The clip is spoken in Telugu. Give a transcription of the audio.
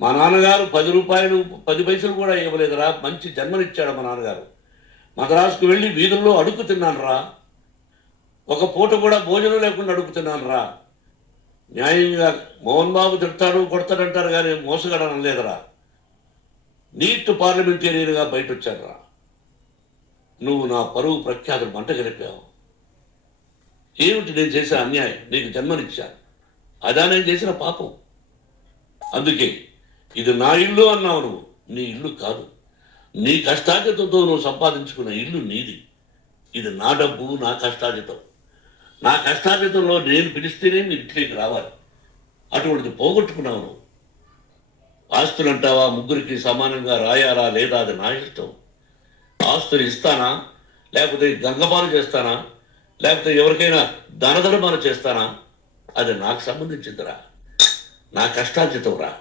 మా నాన్నగారు 10 రూపాయలు 10 పైసలు కూడా ఇవ్వలేదురా. మంచి జన్మనిచ్చాడు మా నాన్నగారు. మద్రాసుకు వెళ్ళి వీధుల్లో అడుగు తిన్నాను రా. ఒక పూట కూడా భోజనం లేకుండా అడుగుతున్నాను రా. న్యాయంగా మోహన్ బాబు తిడతాడు కొడతాడంటారు కానీ మోసగడనం లేదురా. నీట్ పార్లమెంటేరియన్గా బయట వచ్చాడు రా. నువ్వు నా పరువు ప్రఖ్యాతులు మంట గెలిపావు. ఏమిటి నేను చేసిన అన్యాయం? నీకు జన్మనిచ్చాను, అదా నేను చేసిన పాపం. అందుకే ఇది నా ఇల్లు అన్నావు. నువ్వు నీ ఇల్లు కాదు. నీ కష్టార్జితంతో నువ్వు సంపాదించుకున్న ఇల్లు నీది. ఇది నా డబ్బు, నా కష్టార్జితం. నా కష్టార్జితంలో నేను పిలిస్తేనే నీ ఇంటికి రావాలి. అటువంటిది పోగొట్టుకున్నావు నువ్వు. ఆస్తులు అంటావా? ముగ్గురికి సమానంగా రాయాలా లేదా అది నా ఇష్టం. ఆస్తులు ఇస్తానా, లేకపోతే గంగపాలు చేస్తానా, లేకపోతే ఎవరికైనా ధనధనమాన చేస్తానా, అది నాకు సంబంధించిందిరా. నా కష్టార్జితం రా.